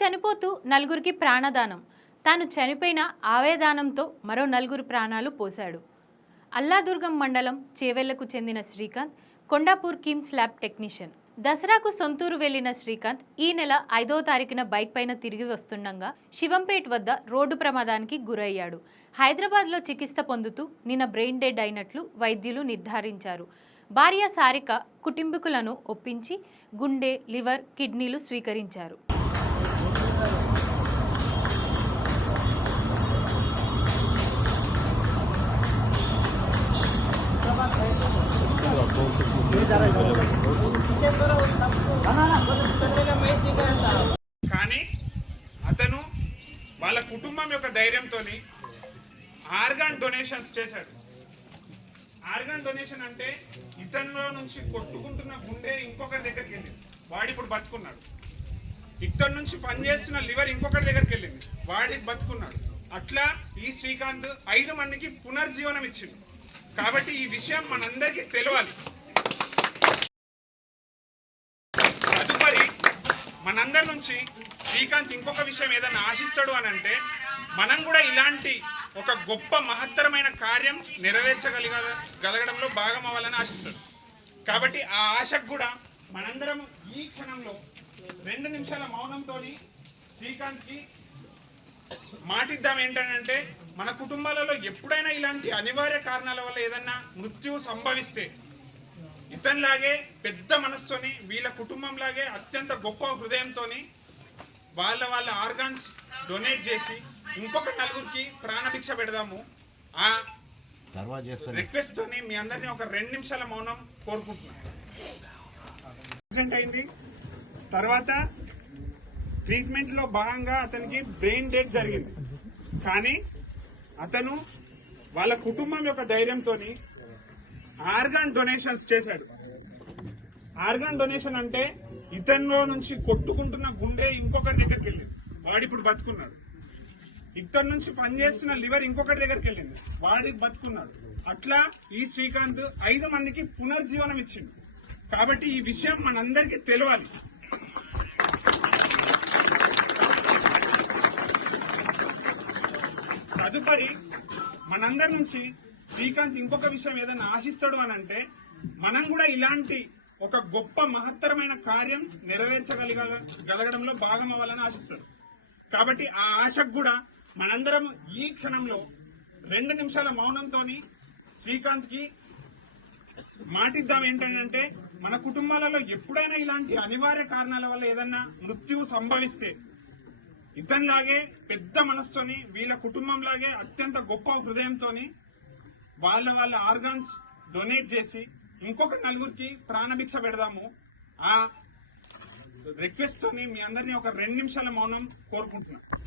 చనిపోతూ నలుగురికి ప్రాణదానం, తాను చనిపోయిన ఆవేదానంతో మరో నలుగురు ప్రాణాలు పోశాడు. అల్లాదుర్గం మండలం చేవెళ్లకు చెందిన శ్రీకాంత్ కొండాపూర్ కిమ్స్ ల్యాబ్ టెక్నీషియన్. దసరాకు సొంతూరు వెళ్లిన శ్రీకాంత్ ఈ నెల 5వ తారీఖున బైక్ పైన తిరిగి వస్తుండగా శివంపేట్ వద్ద రోడ్డు ప్రమాదానికి గురయ్యాడు. హైదరాబాద్లో చికిత్స పొందుతూ నిన్న బ్రెయిన్ డెడ్ అయినట్లు వైద్యులు నిర్ధారించారు. భార్య సారిక కుటుంబీకులను ఒప్పించి గుండె, లివర్, కిడ్నీలు స్వీకరించారు. కానీ అతను వాళ్ళ కుటుంబం యొక్క ధైర్యంతో ఆర్గాన్ డొనేషన్స్ చేశాడు. ఆర్గాన్ డొనేషన్ అంటే ఇతనిలో నుంచి కొట్టుకుంటున్న గుండె ఇంకొకరి దగ్గరికి వెళ్ళింది, వాడు ఇప్పుడు బతుకున్నాడు. ఇతని నుంచి పనిచేస్తున్న లివర్ ఇంకొకరి దగ్గరికి వెళ్ళింది, వాడికి బతుకున్నాడు. అట్లా ఈ శ్రీకాంత్ 5 మందికి పునర్జీవనం ఇచ్చింది. కాబట్టి ఈ విషయం మనందరికీ తెలియాలి. తదుపరి మనందరి నుంచి శ్రీకాంత్ ఇంకొక విషయం ఏదైనా ఆశిస్తాడు అని అంటే మనం కూడా ఇలాంటి ఒక గొప్ప మహత్తరమైన కార్యం నెరవేర్చగలగడంలో భాగం అవ్వాలని ఆశిస్తాడు. కాబట్టి ఆ ఆశకు కూడా మనందరం ఈ క్షణంలో 2 నిమిషాల మౌనంతో శ్రీకాంత్కి మాటిద్దాం. ఏంటంటే మన కుటుంబాలలో ఎప్పుడైనా ఇలాంటి అనివార్య కారణాల వల్ల ఏదన్నా మృత్యువు సంభవిస్తే ఇతనిలాగే పెద్ద మనసుతోని వీళ్ళ కుటుంబంలాగే అత్యంత గొప్ప హృదయంతో వాళ్ళ ఆర్గాన్స్ డొనేట్ చేసి ఇంకొక నలుగురికి ప్రాణభిక్ష పెడదాము. ఆ రిక్వెస్ట్ తోని మీ అందరినీ ఒక 2 నిమిషాల మౌనం కోరుకుంటున్నాను. అయింది తర్వాత ట్రీట్మెంట్ లో భాగంగా అతనికి బ్రెయిన్ డెడ్ జరిగింది. కానీ అతను వాళ్ళ కుటుంబం యొక్క ధైర్యంతో ఆర్గాన్ డొనేషన్స్ చేశాడు. ఆర్గాన్ డొనేషన్ అంటే ఇతనిలో నుంచి కొట్టుకుంటున్న గుండె ఇంకొకరి దగ్గరికి వెళ్ళింది, వాడు ఇప్పుడు బతుకున్నాడు. ఇతని నుంచి పనిచేస్తున్న లివర్ ఇంకొకరి దగ్గరికి వెళ్ళింది, వాడికి బతుకున్నాడు. అట్లా ఈ శ్రీకాంత్ 5 మందికి పునర్జీవనం ఇచ్చింది. కాబట్టి ఈ విషయం మనందరికీ తెలియాలి. తదుపరి మనందరి నుంచి శ్రీకాంత్ ఇంకొక విషయం ఏదైనా ఆశిస్తాడు అని అంటే మనం కూడా ఇలాంటి ఒక గొప్ప మహత్తరమైన కార్యం నెరవేర్చగలగడంలో భాగం అవ్వాలని ఆశిస్తాడు. కాబట్టి ఆ ఆశకు కూడా మనందరం ఈ క్షణంలో 2 నిమిషాల మౌనంతో శ్రీకాంత్కి మాటిద్దాం. ఏంటంటే మన కుటుంబాలలో ఎప్పుడైనా ఇలాంటి అనివార్య కారణాల వల్ల ఏదన్నా మృత్యువు సంభవిస్తే ఇతనిలాగే పెద్ద మనసుతోని వీళ్ళ కుటుంబంలాగే అత్యంత గొప్ప హృదయంతో వాళ్ళ ఆర్గాన్స్ డొనేట్ చేసి ఇంకొక నలుగురికి ప్రాణభిక్ష పెడదాము. ఆ రిక్వెస్ట్ తోని మీ అందరినీ ఒక 2 నిమిషాల మౌనం కోరుకుంటున్నాను.